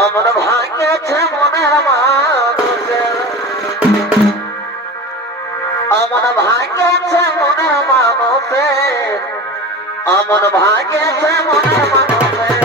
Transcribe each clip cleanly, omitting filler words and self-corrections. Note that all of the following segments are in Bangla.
অমন ভাঙেছে মনের মানুষের, অমন ভাঙেছে মনের মানুষের, অমন ভাঙেছে মনের মানুষের।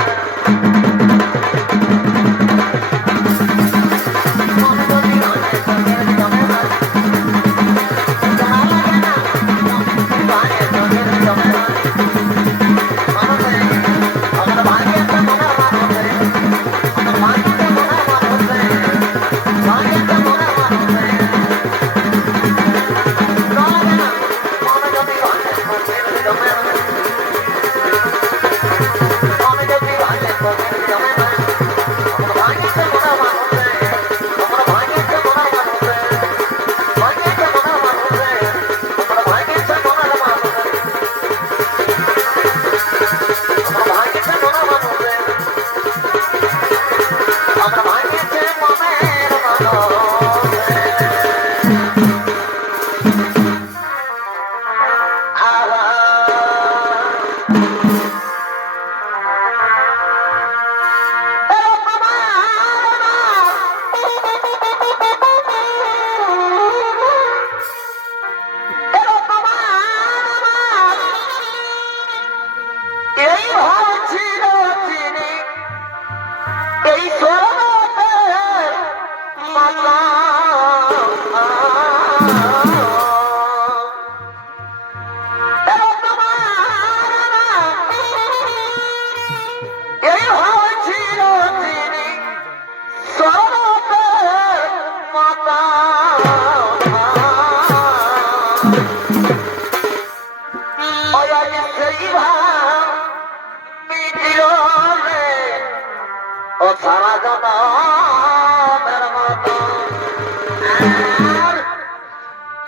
সারা জনমের মতো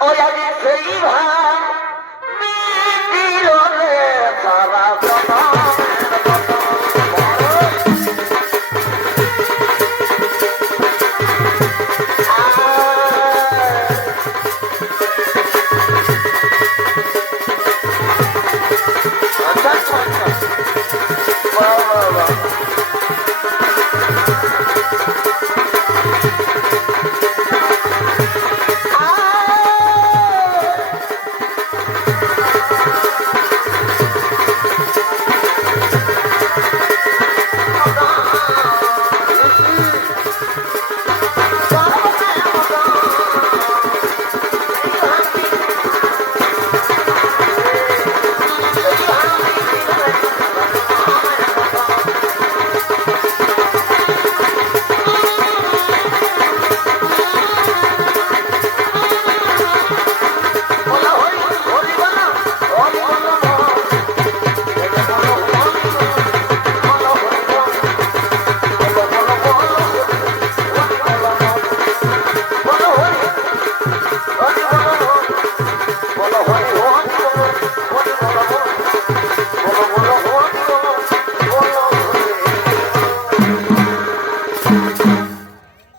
ওই আজি সেই ভাব মিটিল রে সারা জনমের মতো।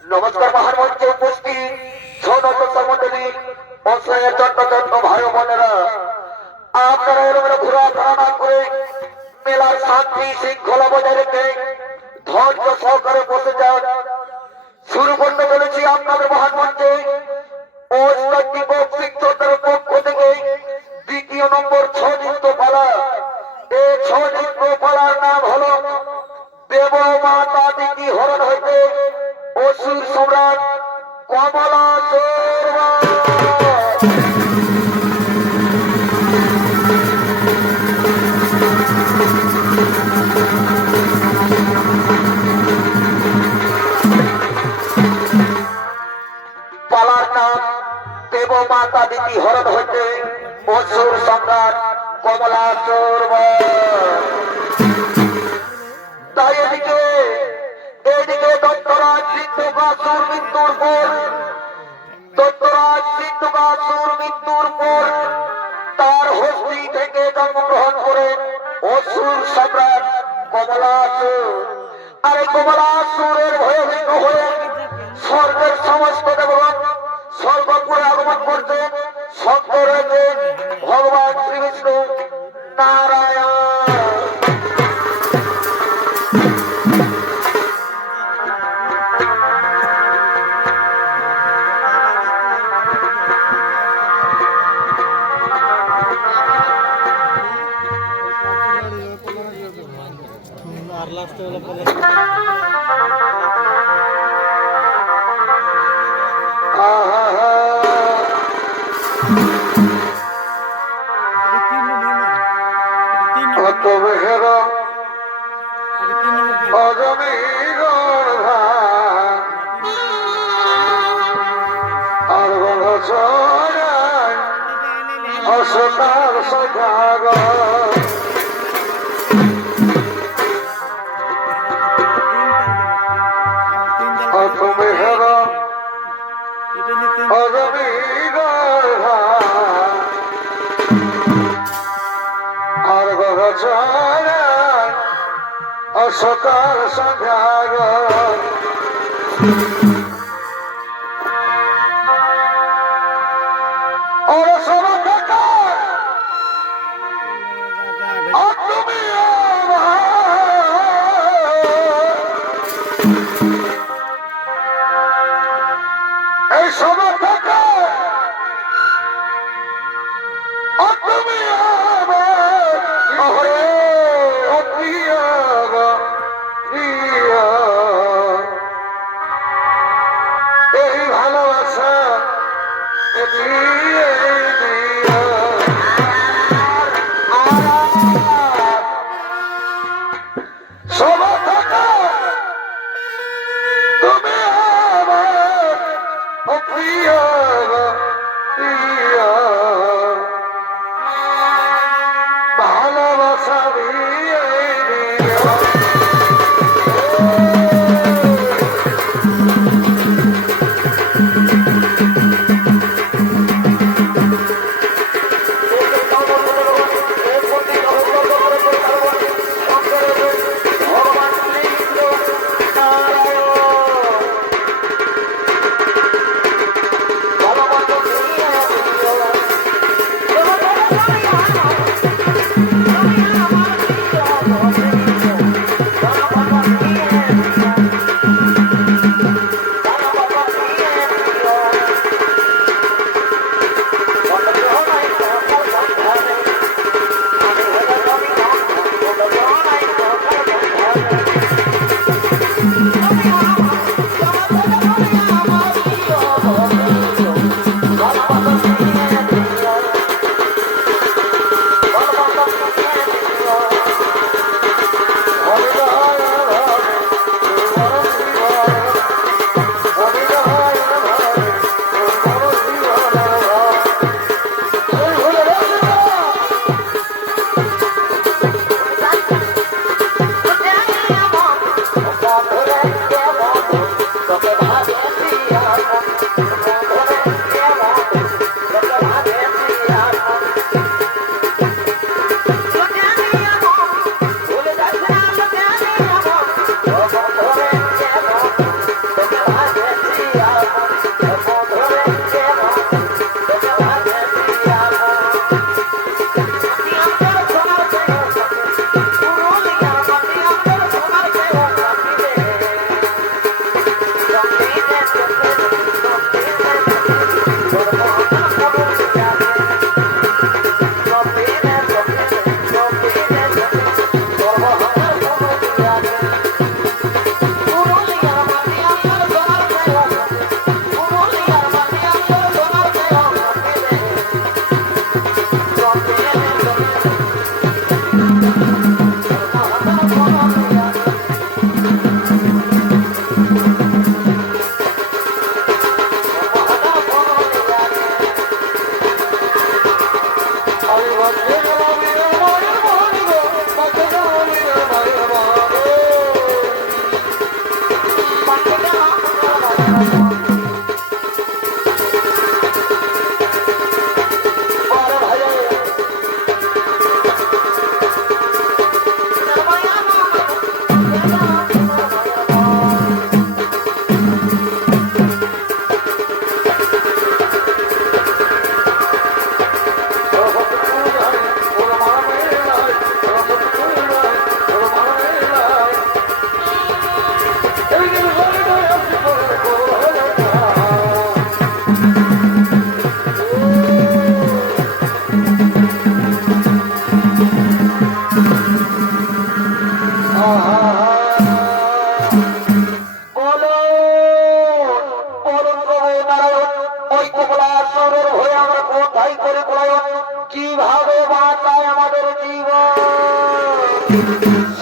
নমস্কার মহান মঞ্চে উপস্থিত সদস্য মন্ডলী অসহায় চট্টচট্ট ভাই বোনেরা, আপনারা এরকম ঘোরাফেরা না করে মেলার শান্তি শৃঙ্খলা বজায় রেখে ধৈর্য সহকারে বসে যান। শুরু করতে চলেছি আপনাদের মহান মঞ্চে অষ্টাদশ শিক্ষকদের পক্ষ থেকে দ্বিতীয় নম্বর 6 নৃত্য পালা। এই 6 নৃত্য পালার নাম হল দেব মাতা দিদি হরণ হইতে অসুর সম্রাট কমলাসুর। পালার নাম দেব মাতা দিদি হরণ হইতে অসুর সম্রাট কমলাসুর। তাই এদিকে দত্তরাজ সিন্ধুকাসুর মৃত্যুর পর তার হস্তি থেকে জন্মগ্রহণ করে অসুর সম্রাট কমলাসুর। আর এই কমলাসুরের ভয়ভীত হয়ে স্বর্গের সমস্ত দেবগণ স্বর্গপুরে আগমন করতে শঙ্কর ভগবান শ্রীবিষ্ণু নারায়ণ। আর লাস্টে হলো বলে তবে হেরা অজমির আর অসতার সজাগ তুমি হেরা অজমির আর সকাল সন্ধ্যাগ এই সময় থেকে তুমি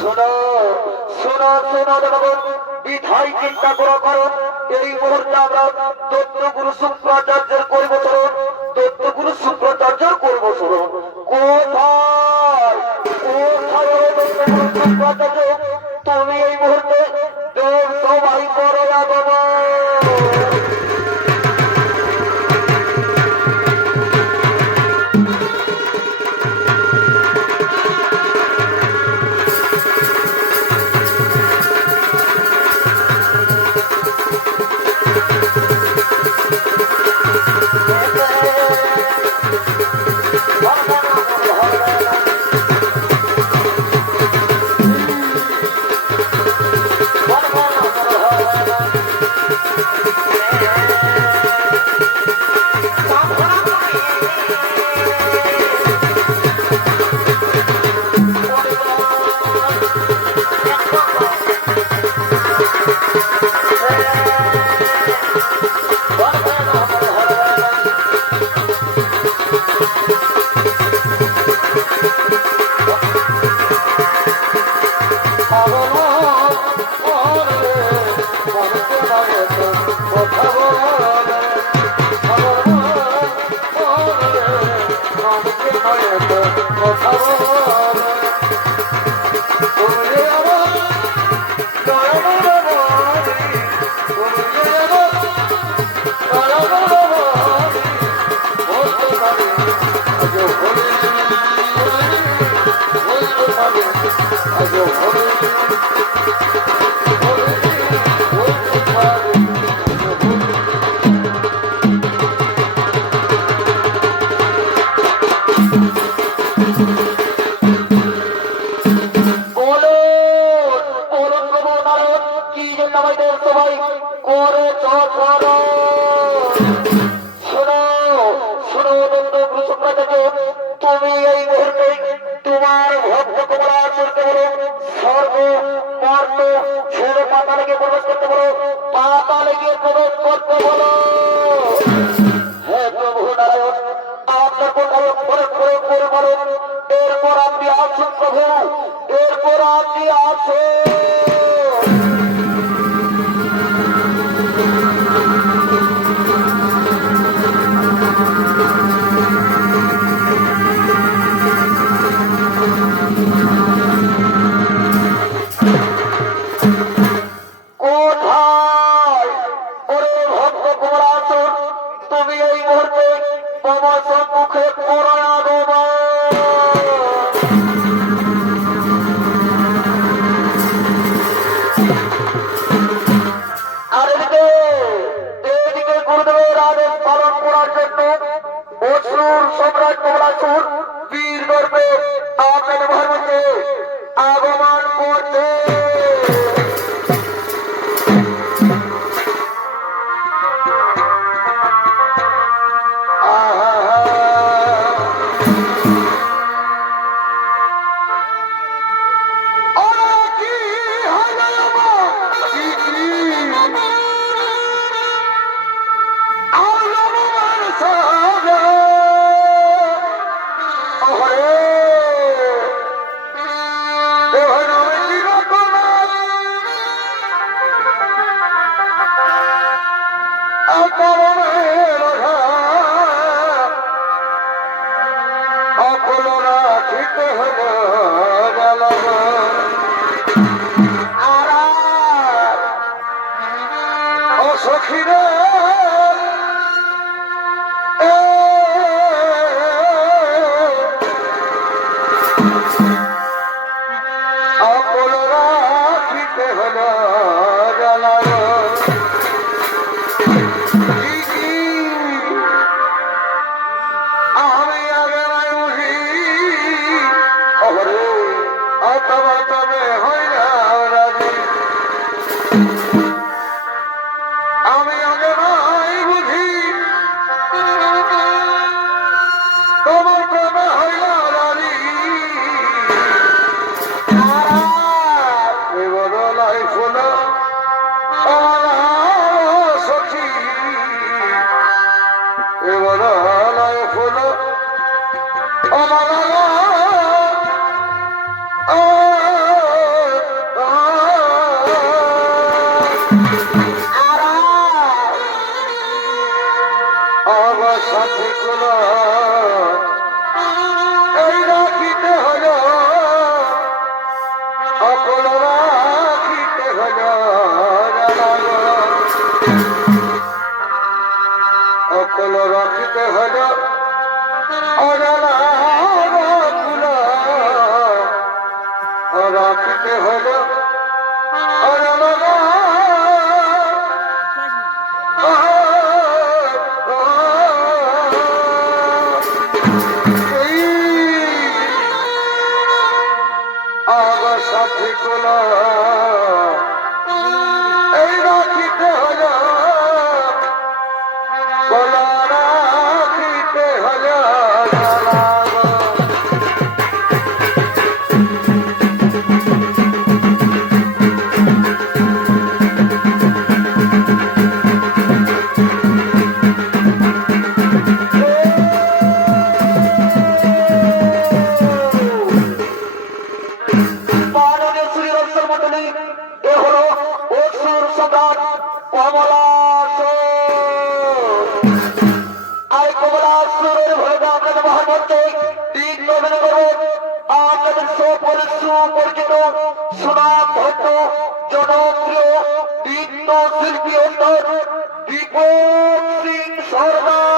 শোনো শোনো শোনো দেখো বিধায় চিন্তা করো এই মুহূর্তে আমরা দত্তগুরু শুক্রাচার্যের করবো স্মরণ দত্তগুরু শুক্রাচার্যের করবো স্মরণ কোথায় কোথায় দত্তগুরু শুক্রাচার্য তুমি এই মুহূর্তে সবাই করো আগমন তুমি এই মুহূর্তে তোমার ভক্ত কমলাচরকে বলো স্বর্গ মর্ত ছেড়ে পাতালে গিয়ে প্রবেশ করতে বলো পাতালে গিয়ে প্রবেশ করতে বলো হে প্রভু নারায়ণ আপনার কোথায় করে বলো এরপর আপনি আসুন প্রভু এরপর আপনি আসুন আগমন করছে সখীরা আপন রাখিতে হলো আমি আগে বুঝি খবরে তবে হয় না রাজি আমি আগে নাই বুঝি তোমার প্রেমে হইল রাজি বদলাই ফুল রাখিতে হল অকল রাখিতে হল রাখিতে হল সাথী কোলা এই রাখিতে হল কোলা রাখিতে হল জনপ্রিয় নৃত্য শিল্পী দীপক সিং সরকার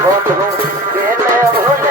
What the hell?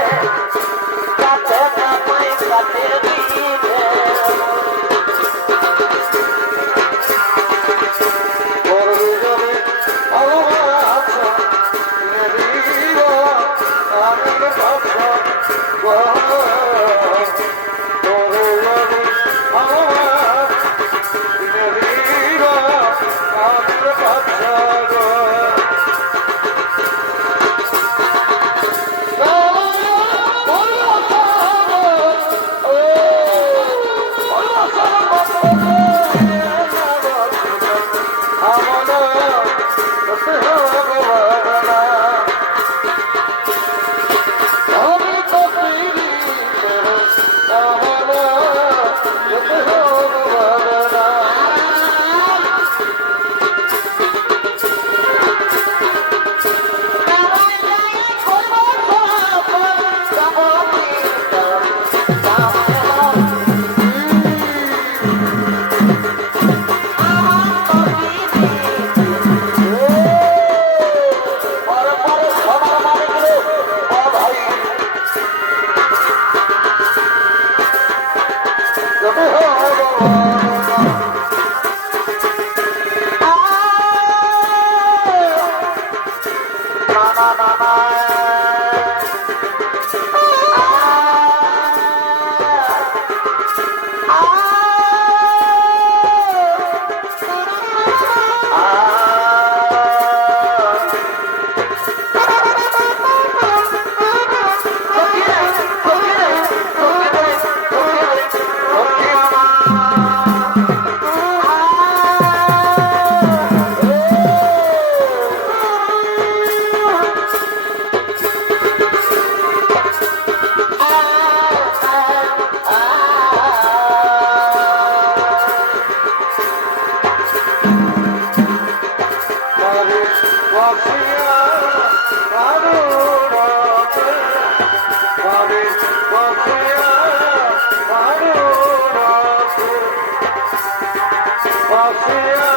Basia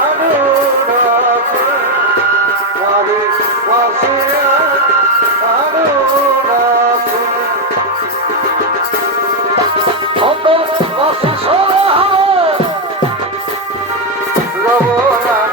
Anurag মারে বাসিয়া আনুরাগ অন্তর বাসি সরে রবনা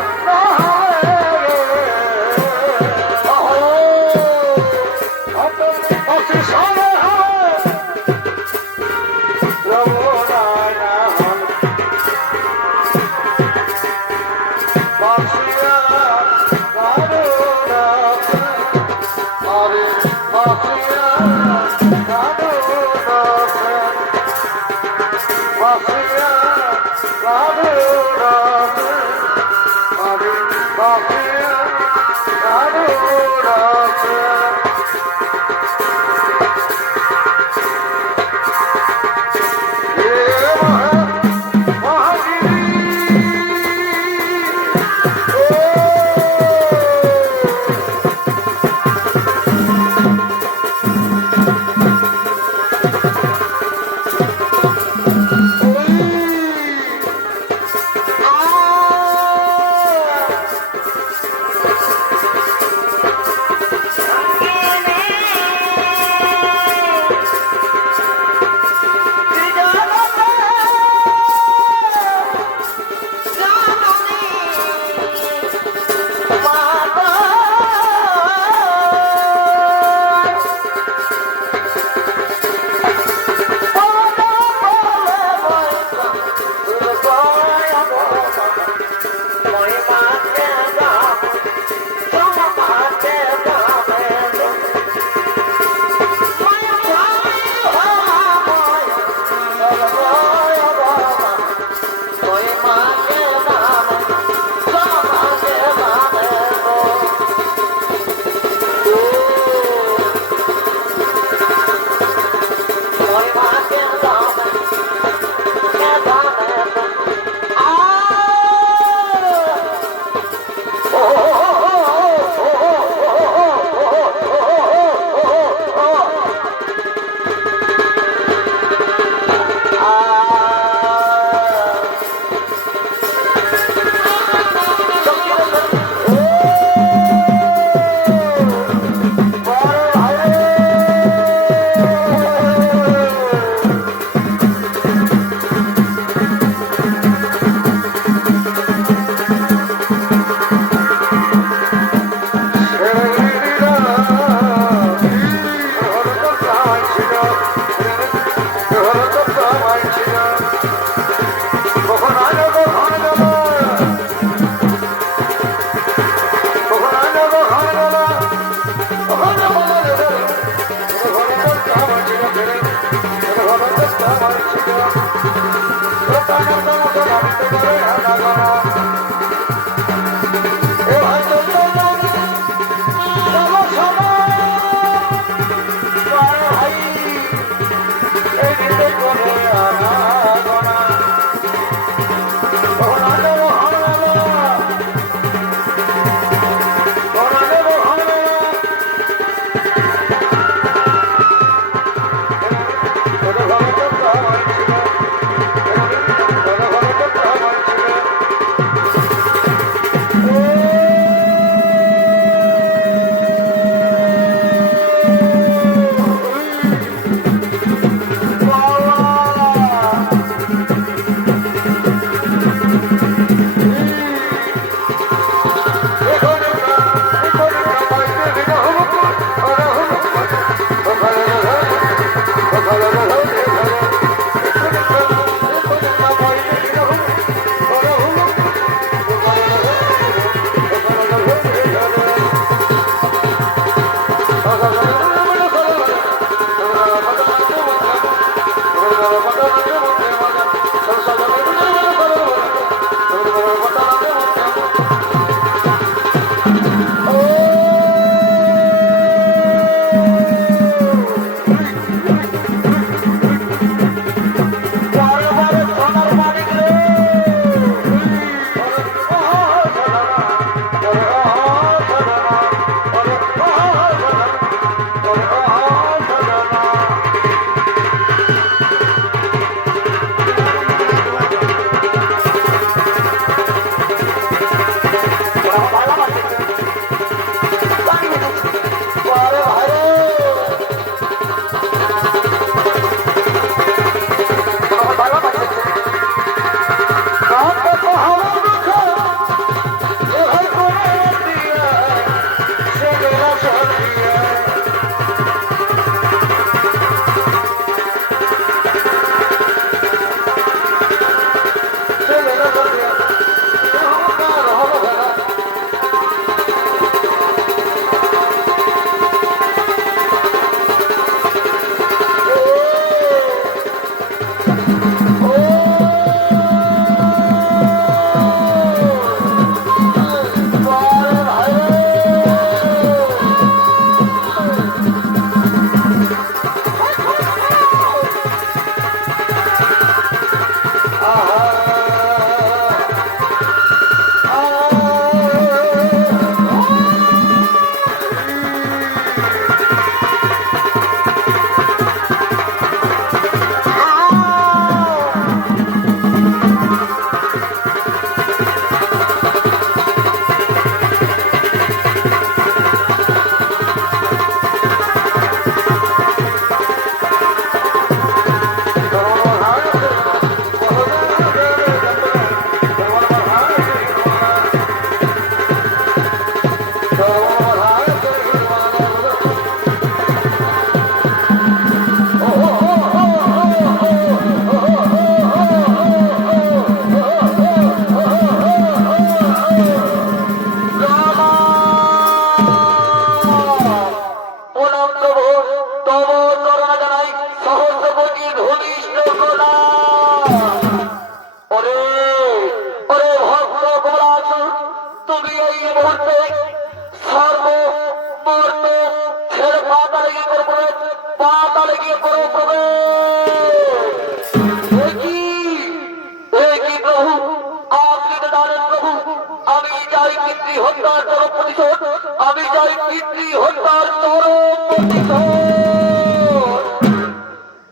পিতৃ হত্যার চরম প্রতিশোধ, আমি চাই পিতৃ হত্যার চরম প্রতিশোধ।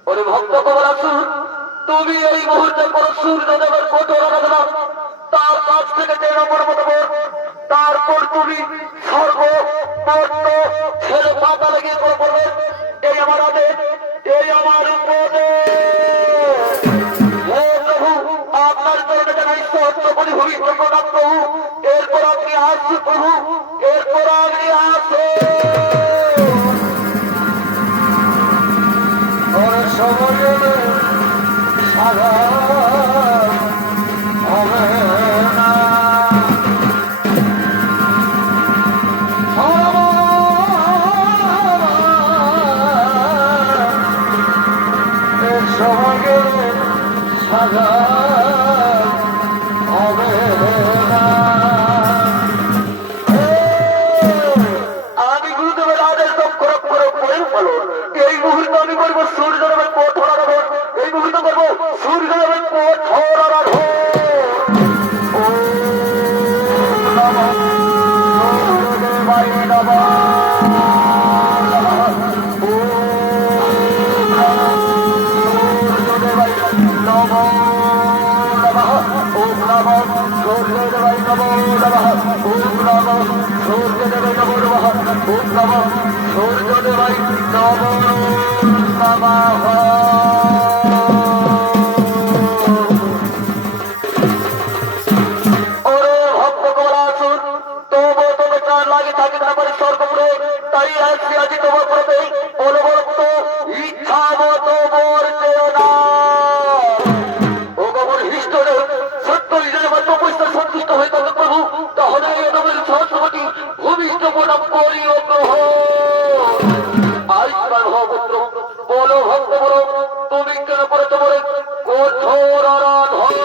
ওরে ভক্ত কমলাসুর, তুমি এই মুহূর্তে কোন সূর্যদেবের কঠোর আরাধনা, তার কাছ থেকে যে নম্বর মতো, তারপর তুমি স্বর্গ মর্ত ছেড়ে পাতা লেগে করবে। এই আমার আদেশ, এই আমার উপদেশ। হে প্রভু, আপনার চরণে জানাই সহস্রকোটি ভূমিষ্ঠ প্রণাম প্রভু। এরপর আপনি আসুন প্রভু, এরপর আপনি আসুন। সময় সারা হবে না, সময় সারা হবে না। আমি গুরুদেবের আদেশ করে ফেলো। এই মুহূর্তে আমি করবো সূর্যদেবের কঠোর আরাধন, এই মুহূর্তে করবো সূর্যদেবের কঠোর আরাধন। সূর্যদেবাই নমঃ নমঃ। ওরে ভক্ত কমলাসুর, তবু তবে চার লাগে থাকে তারপরে স্বর্গপুরে, তাই আসছি আজি তোমার প্রতি অনুবর্ত ইচ্ছা মতো বর চেয়ে না। ও গোবর হিষ্টরে সত্য নিজের মাত্র পয়সা সন্তুষ্ট হয়ে থাকে প্রভু, তাহলে এদের সহস্রটি ভূমিষ্ঠ প্রণাম করি ও গ্রহ। বলো ভক্ত বলো, তুমি কেন করে তোমার কঠোর আরাধন?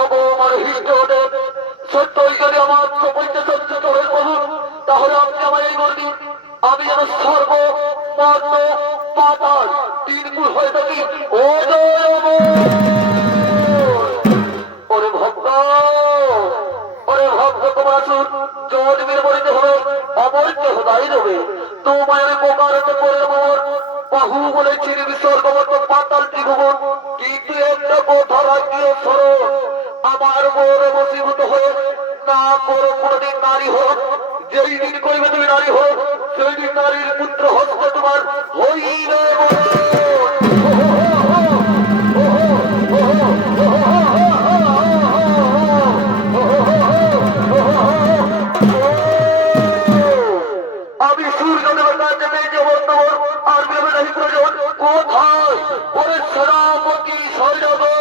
অবমান হিষ্ট হতে সত্যই যদি আমার পয়সা সন্তুষ্ট হয়ে প্রভু, তাহলে আপনি আমার এই বলবি আমি যেন সর্ব মাত্র পাতাল তিনপুর হয়ে থাকি। ও ওরে ভক্ত, ওরে ভক্ত কমলাসুর, জন্মের মরিতে হবে অমরকে হদাই দেবে। তোমায় আমি প্রকারতে করে মোর বাহু বলে চিরবি স্বর্গমত পাতাল ত্রিভুবন, কিন্তু একটা কথা রাখিও স্মরণ, আমার মোরে বসীভূত হয়ে না করো কোনদিন নারী হোক। যেই দিন করিবে তুমি নারী হোক, সেই দিন নারীর পুত্র হস্ত তোমার হইবে। আমি সূর্যদেবের কাছে পেয়েছি বর্তমান, আর ভেবে নাহি প্রয়োজন কোথায় ওরে সেনাপতি সৈন্যদল।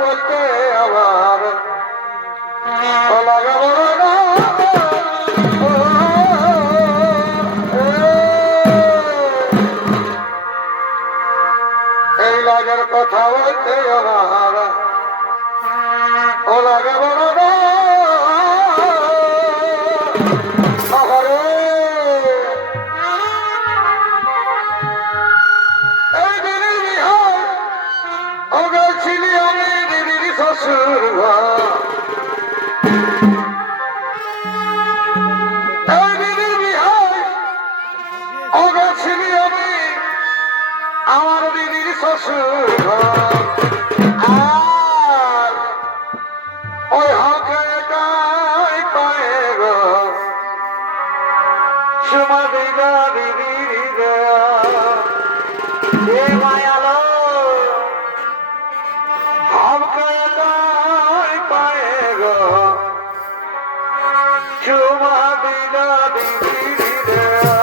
বলতে আমার লাগে বড় না এই লাগের কথা বলতে আমার ও লাগে বড় না এই দিদির বিহার ও গেছিলি আমি দিদির শ্বশুর ঘর এই দিদির বিহার ও গেছিলি আমি আমার দিদির শ্বশুর ঘর আর ওই হাঁকে গাই পায়ে গো সুমা দিদা দিদির দেয়া এ মায়ালো হাঁকে গাই পায়ে গো সুমা দিদা দিদির দেয়া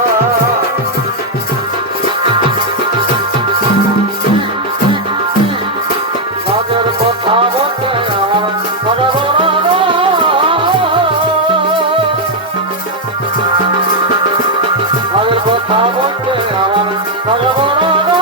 তাদের কথা বলতে আমার মনে বড় তাদের কথা বলতে আমার মনে বড়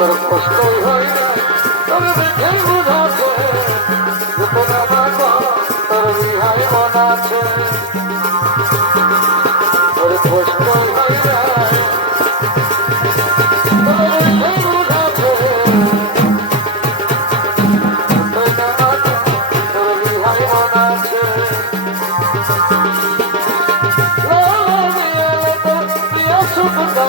তোর কষ্টই হয় না তবে দেখে বুঝাছে তোর বিহাই মনাছে তোর কষ্টই হয় না তবে দেখে বুঝাছে তোর বিহাই মনাছে সুখতা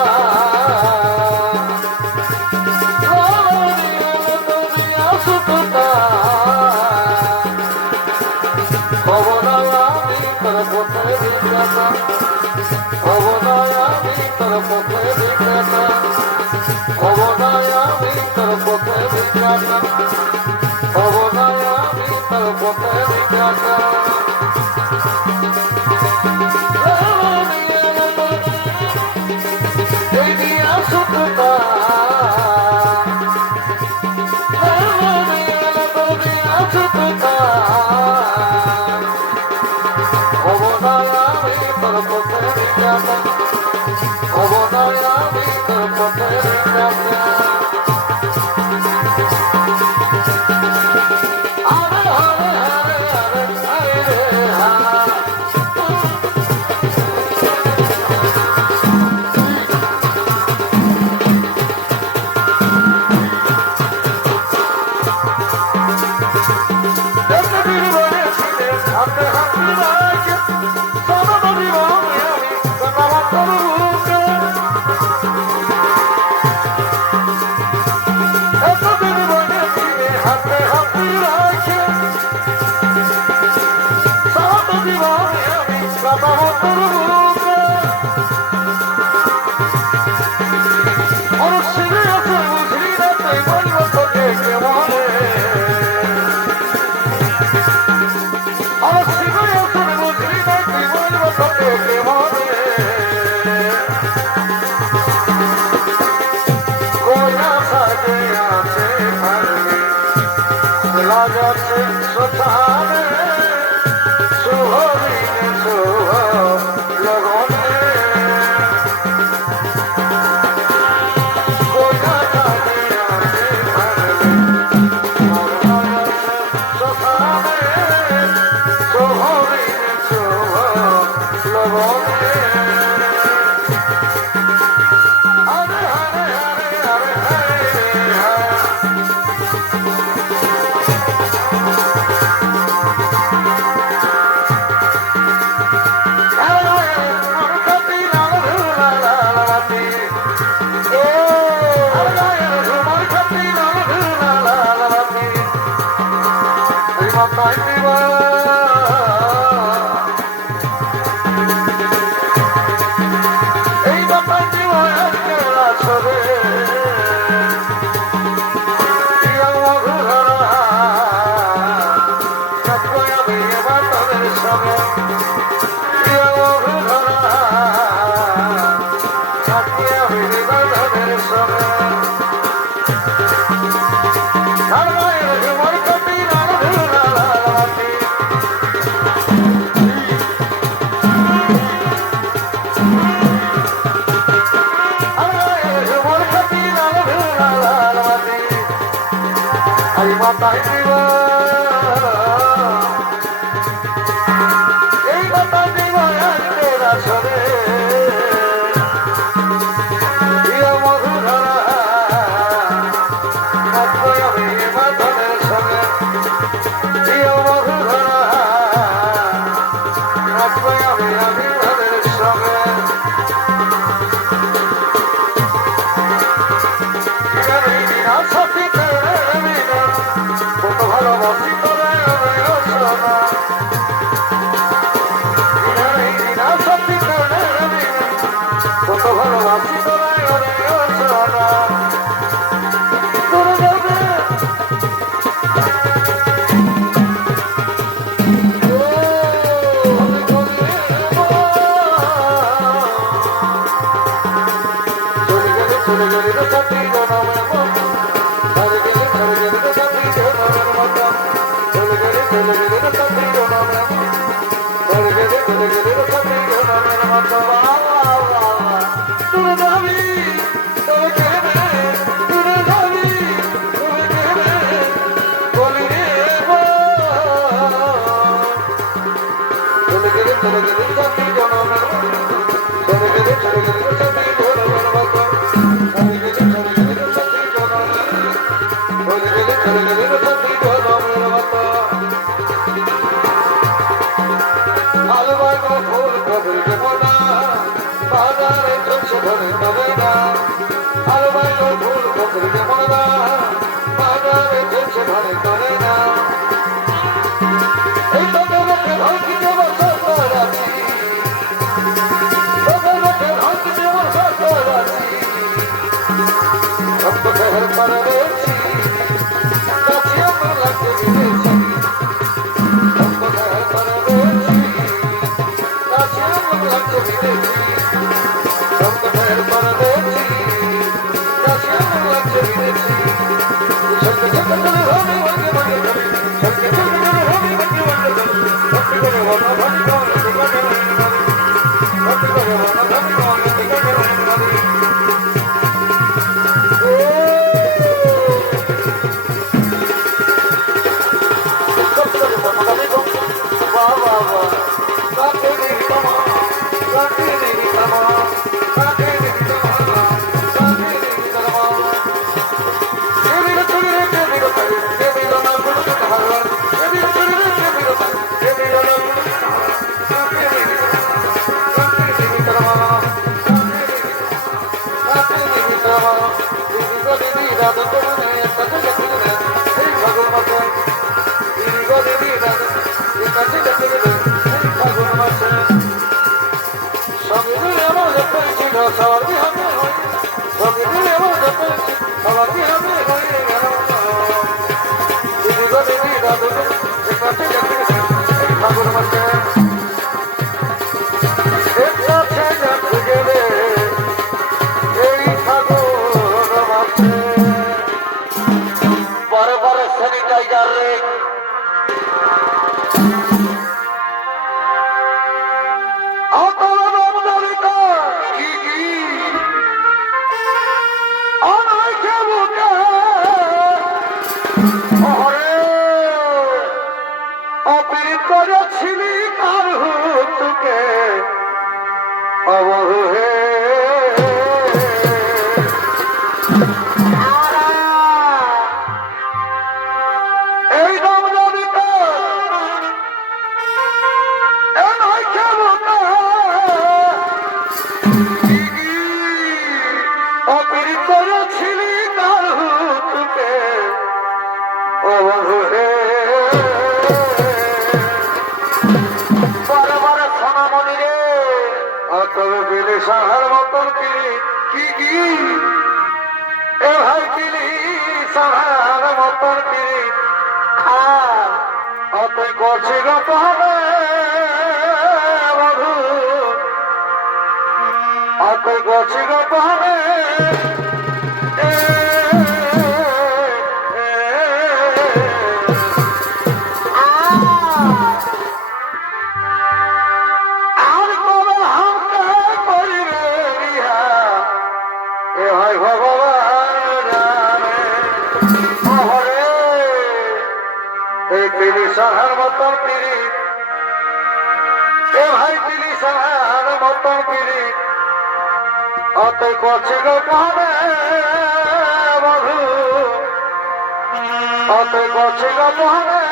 তাই দিবা এই কথা দিবা তোর আসরে প্রিয় মধুধরা নাচবো আমি মাধবের সঙ্গে প্রিয় মধুধরা নাচবো আমি মাধবের সঙ্গে সত্যি কত ভালোবাসি তোরা সত্যি কত ভালোবাসি তোরা চলে গেলে তো সত্যি ভগবান সাহার মতন পিড়ি এ ভাই তিনি সাহার মতন পিড়ি অত করছে গো কানে বধু অত করছে গো কানে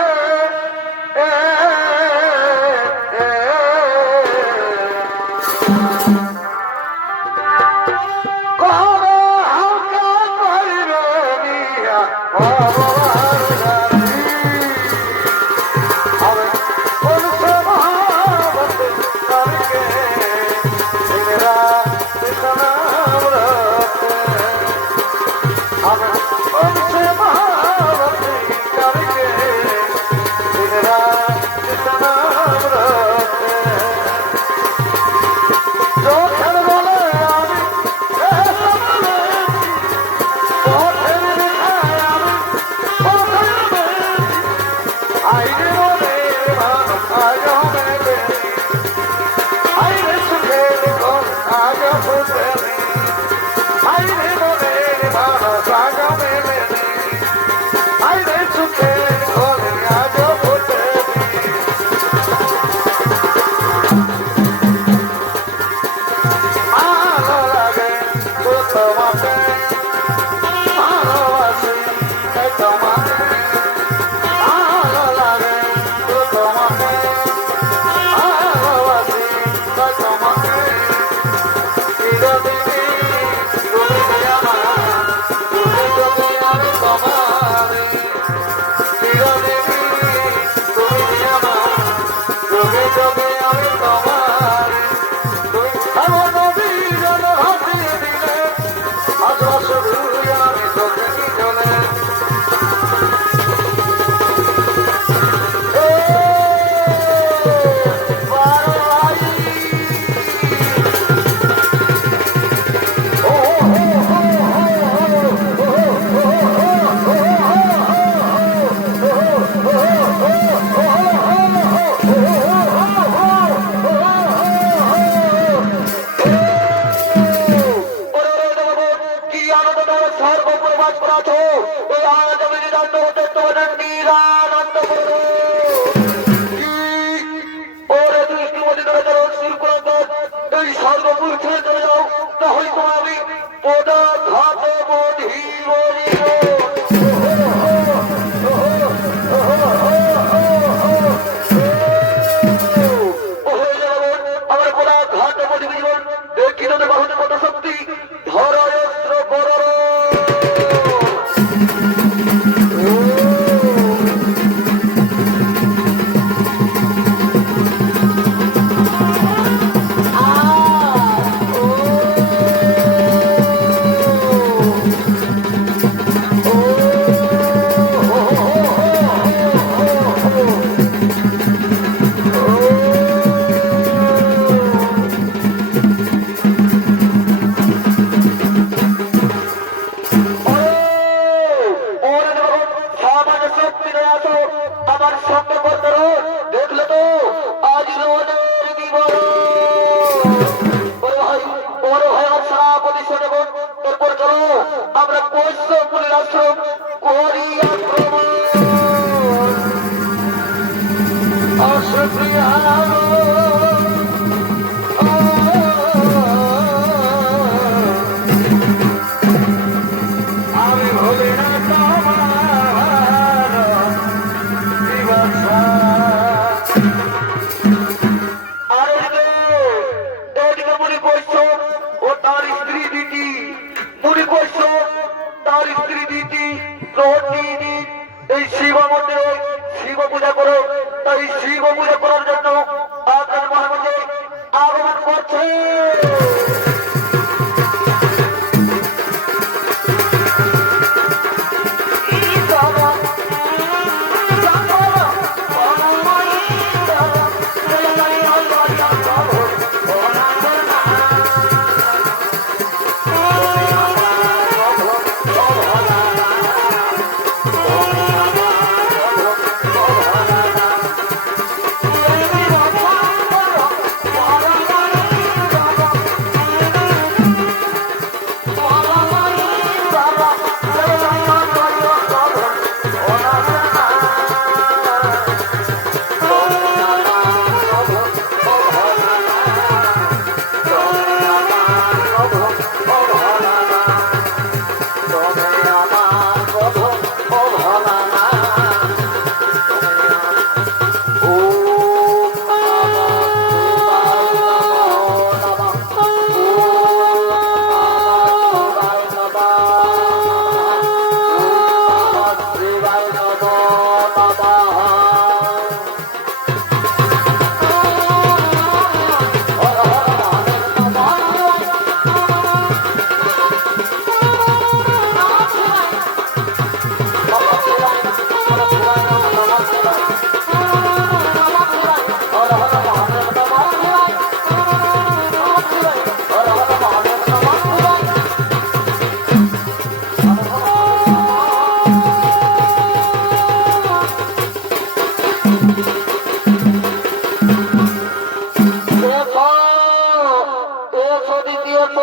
ঔষধি দিয়েছ,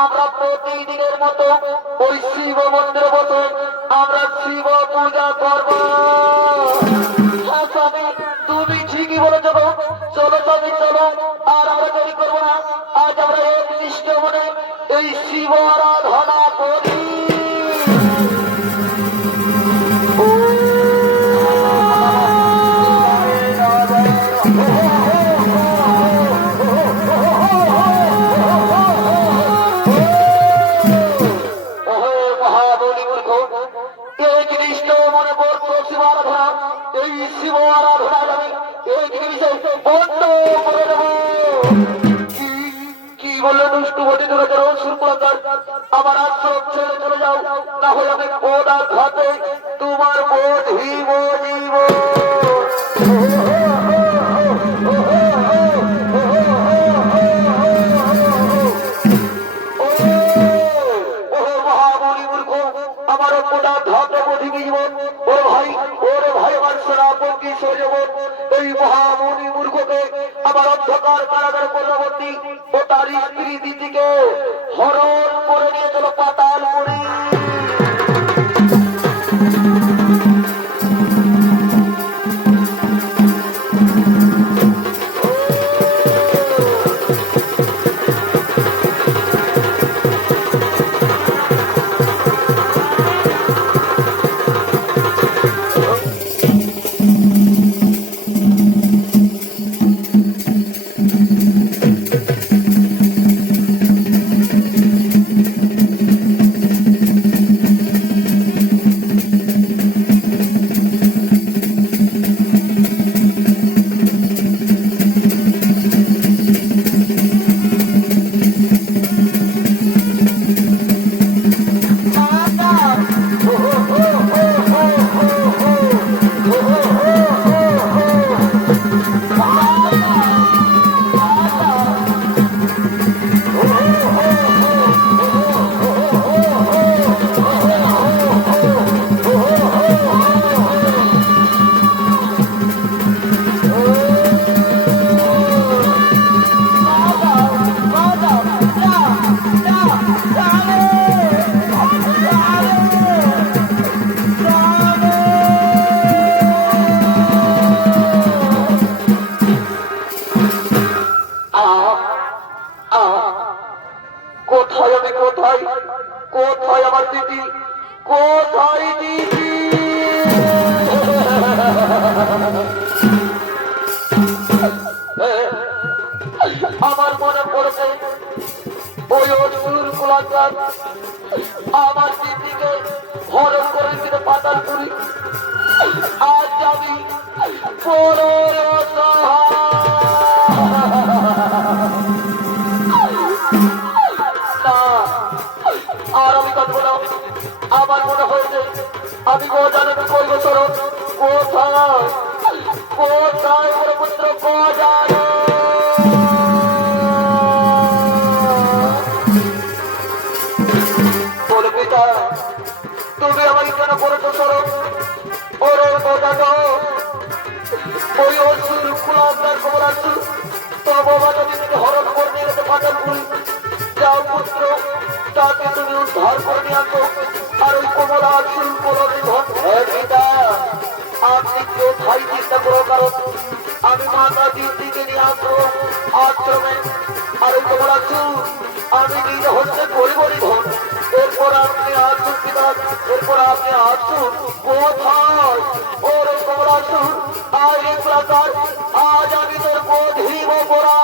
আমরা প্রতিদিনের মতো ওই শিব মন্দিরে বসে আমরা শিব পূজা করব। হ্যাঁ স্বামী, তুমি ঠিকই বলেছ গো। চলো স্বামী চলো, আর আমরা দেরি করবো না। আজ আমরা একনিষ্ঠ মনে এই শিব আরাধনা করি। আমার আশ্রম ছেড়ে চলে যাও, না হলে আমি ওরা ঘাটে তোমার বধিব জীব। আমার ওরা ঘাটে বধিব জীবন। ওর ভাই আমার সেনাপতি সৈজবন এই মহামণি মূর্খকে আমার অন্ধকার কারাগার পূর্ববর্তী ও তার স্ত্রী দিদিকে হরণ করে নিয়ে চলো পাতাল মুড়ি। কোথায় আমার দিদি, কোথায় দিদি? আমার মনে পড়েছে ওই অসুর কুলাচার আমার দিদিকে হরণ করে দিতে পাতাল পুরি। আজ আমি আর আমি কাঁদবো না। আমার মনে হয়েছে আমি গজানে করব চরণ। কোথায় কোথায় আমার পুত্র গজানো? বলে পিতা, তুমি আমাকে কেন করেছো চরণ? ওরে গজানো, ওই অসুর কুলাচার খবর আছে তো বাবা যদি তুমি হরণ করে নিয়ে গেছে পাঠান পুরি। যাও পুত্র, তাকে তুমি উদ্ধার করে নিয়ে আসো। আর ওই কোমলা আসুন কোলটি ধন। পিতা, আপনি কোথায় চিন্তা করো, কারণ আমি মাতা দিদিকে নিয়ে আসবো আশ্রমে। আর ওই কোমলা আসুন আমি নিজে হচ্ছে গরিবরই ধন। এরপর আপনি আসুন পিতা, এরপর আপনি আসুন। কোথায় ওর ওই কোমলা আসুন? আর এই প্রকার আজ আমি তোর বধিব পড়া।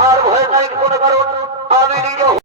আর ভয় নাই কোনো কারণ